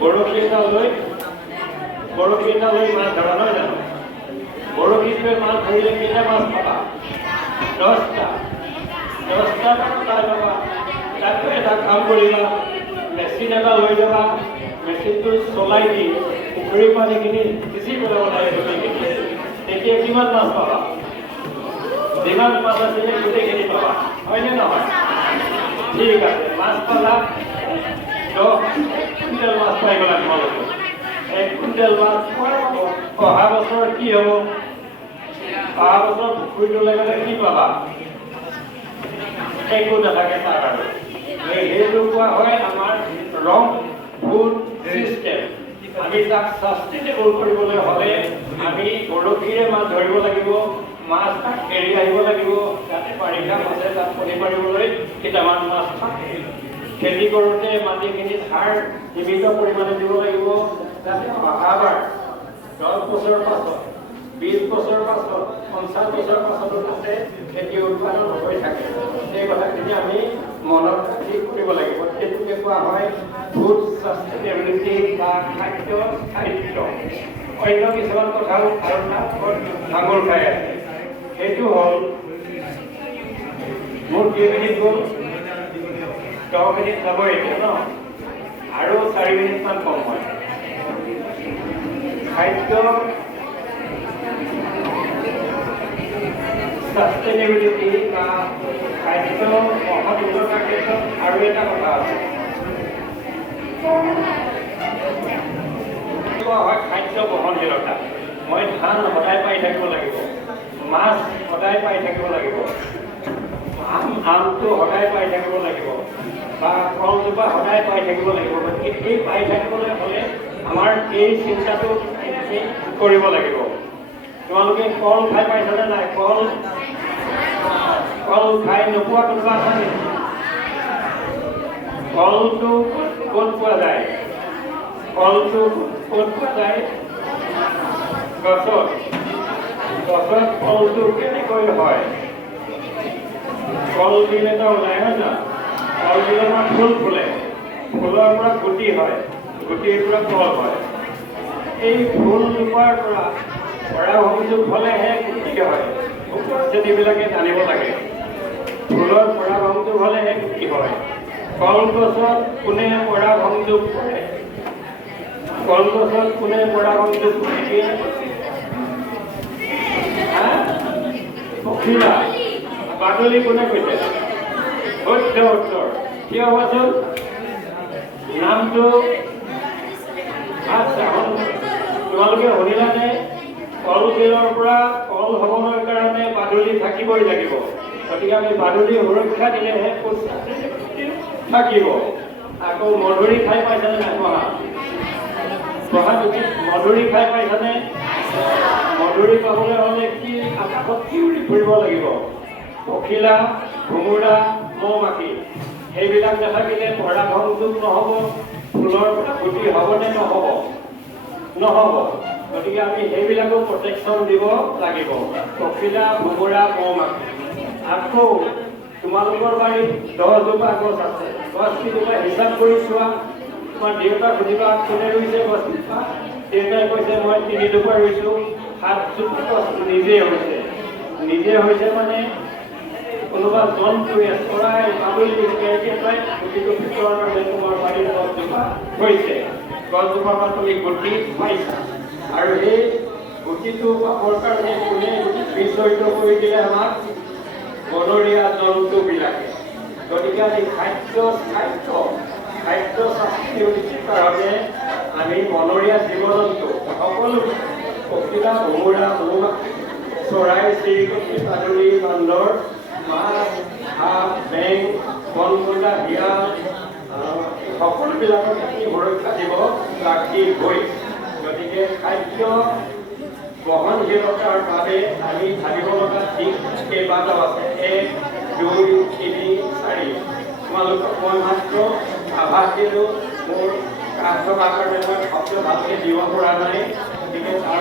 বৰশী এটা লৈ মাছ ধৰা নহয় জানো? বৰশীটোৱে মাছ ধৰিলে কেইটা মাছ পাবা? 10টা। 10টা পাই পাবা। তাতকৈ এটা কাম কৰিবা, মেচিন এটা লৈ যাবা, মেচিনটো চলাই দি পুখুৰীৰ পানীখিনি সিঁচি পেলাব লাগে গোটেইখিনি। তেতিয়া কিমান মাছ পাবা? যিমান মাছ আছিলে গোটেইখিনি পাবা, হয়নে নহয়? ঠিক আছে, মাছ পালা 10 কুইণ্টেল মাছ পাই গ'লা তোমালোকে। 1 কুইণ্টেল মাছ অহা বছৰ কি হ'ব? অহা বছৰ পুখুৰীটোলৈ গ'লে কি পাবা? একো নাথাকে তাৰ আৰু। সেইটো কোৱা হয় আমাৰ ৰং ফুড চিষ্টেম। আমি তাক ছাষ্টেইনেবল কৰিবলৈ হ'লে আমি বৰশীৰে মাছ ধৰিব লাগিব, মাছ তাক এৰি আহিব লাগিব, যাতে বাৰিষা মাছে তাত কণী পাৰিবলৈ কেইটামান মাছ থাকে। খেতি কৰোঁতে মাটিখিনিত সাৰ সীমিত পৰিমাণে দিব লাগিব, যাতে অহাবাৰ 10 বছৰ পাছত, 20 বছৰ পাছত, 50 বছৰ পাছতো যাতে খেতি উৎপাদন হৈ থাকে। সেই কথাখিনি আমি মনত ৰাখি কৰিব লাগিব। সেইটোকে কোৱা হয় ফুড ছাষ্টেইনেবিলিটি বা খাদ্য স্থায়িত্ব। অন্য কিছুমান কথাও আৰু ডাঙৰ খাই আছে। সেইটো হ'ল মোৰ কেইমিনিট গ'ল? 10 মিনিট যাব এতিয়া ন? আৰু 4 মিনিটমান কম হয়। খাদ্য ছাষ্টেইনেবিলিটি বা খাদ্য সহযোগিতাৰ ক্ষেত্ৰত আৰু এটা কথা আছে। হয় খাদ্য বহনশীলতা। মই ধান সদায় পাই থাকিব লাগিব, মাছ সদায় পাই থাকিব লাগিব, আমটো সদায় পাই থাকিব লাগিব, বা কলজোপা সদায় পাই থাকিব লাগিব। গতিকে এই পাই থাকিবলৈ হ'লে আমাৰ এই চিন্তাটো কৰিব লাগিব। তোমালোকে কল খাই পাইছানে নাই? কল খাই নোপোৱা কোনোবা আছে নেকি? কলটো ক'ত পোৱা যায়? কলটো ক'ত পোৱা যায়? গছত। গছত কলটো কেনেকৈ হয়? কলডিল এটা ওলাই হয় না? কলডিলৰ পৰা ফুল ফুলে, ফুলৰ পৰা গুটি হয়, গুটিৰ পৰা কল হয়। এই ফুলজোপাৰ পৰা পৰাগসংযোগ হ'লেহে গুটি হয়। শ্ৰেণীবিলাকে জানিব লাগে। ফুলৰ পৰাগসংযোগ হ'লেহে গুটি হয়। কলগছত কোনে পৰাগসংযোগ কৰে? কলগছত কোনে পৰাগসংযোগ কৰে? পখিলা। বাদুলি কোনে কৈছে? শুদ্ধ উত্তৰ। কিয় হ'বচোন? নামটো তোমালোকে শুনিলানে? কলগিলৰ পৰা কল হ'বৰ কাৰণে বাদুলি থাকিবই লাগিব। গতিকে আমি বাদুলি সুৰক্ষা দিলেহে থাকিব। আকৌ মধুৰি খাই পাইছানে নাই? মধুৰি খাই পাইছানে? মধুৰি পাবলৈ হ'লে কি আকাশত কি উৰি ফুৰিব লাগিব? পখিলা, ভোমোৰা, মৌ-মাখি সেইবিলাক নাথাকিলে পৰাগসংযোগ নহ'ব। ফুলৰ পৰা গুটি হ'বনে নহ'ব? নহ'ব। গতিকে আমি সেইবিলাকো প্ৰটেকশ্যন দিব লাগিব। পখিলা, ভোমোৰা, মৌ-মাখি। আকৌ তোমালোকৰ বাৰীত 10জোপা গছ আছে। গছকেইজোপা হিচাপ কৰি চোৱা। তোমাৰ দেউতাক সুধিবা কোনে ৰুইছে গছজোপা? দেউতাই কৈছে মই 3জোপা ৰুইছোঁ। 7জোপা গছ নিজে হৈছে। নিজে হৈছে মানে কোনোবা জন্তুৱে, চৰাই, বাদুলি, কেৰকেটুৱাই গুটিটো ভিতৰৰ তোমাৰ বাৰীত গছজোপা হৈছে। গছজোপাৰ পৰা তুমি গুটি পাইছা। আৰু সেই গুটিটো পাবৰ কাৰণে কোনে বিচৰিত কৰি দিলে আমাক? বনৰীয়া জন্তুবিলাকে। গতিকে আমি খাদ্য ছাষ্টেইনেবিলিটিৰ কাৰণে আমি বনৰীয়া জীৱ জন্তু সকলো পখিলা, ভোমোৰা, মৌ-মাখি, চৰাই, চিৰিকটি, বাদুলি, বান্দৰ, মাছ, সাপ, বেং, বনকুন্দা, শিয়াল সকলোবিলাকক আমি সুৰক্ষা দিব লাগিবই। গতিকে খাদ্য বহনশীলতাৰ বাবে আমি ভাবিব লগা দিশ কেইবাটাও আছে। 1, 2, 3, 4। তোমালোকক মই মাত্ৰ আভাস দিলোঁ। মোৰ কাষ থকাৰ কাৰণে মই শব্দ ভালকৈ দিব পৰা নাই। গতিকে তাৰ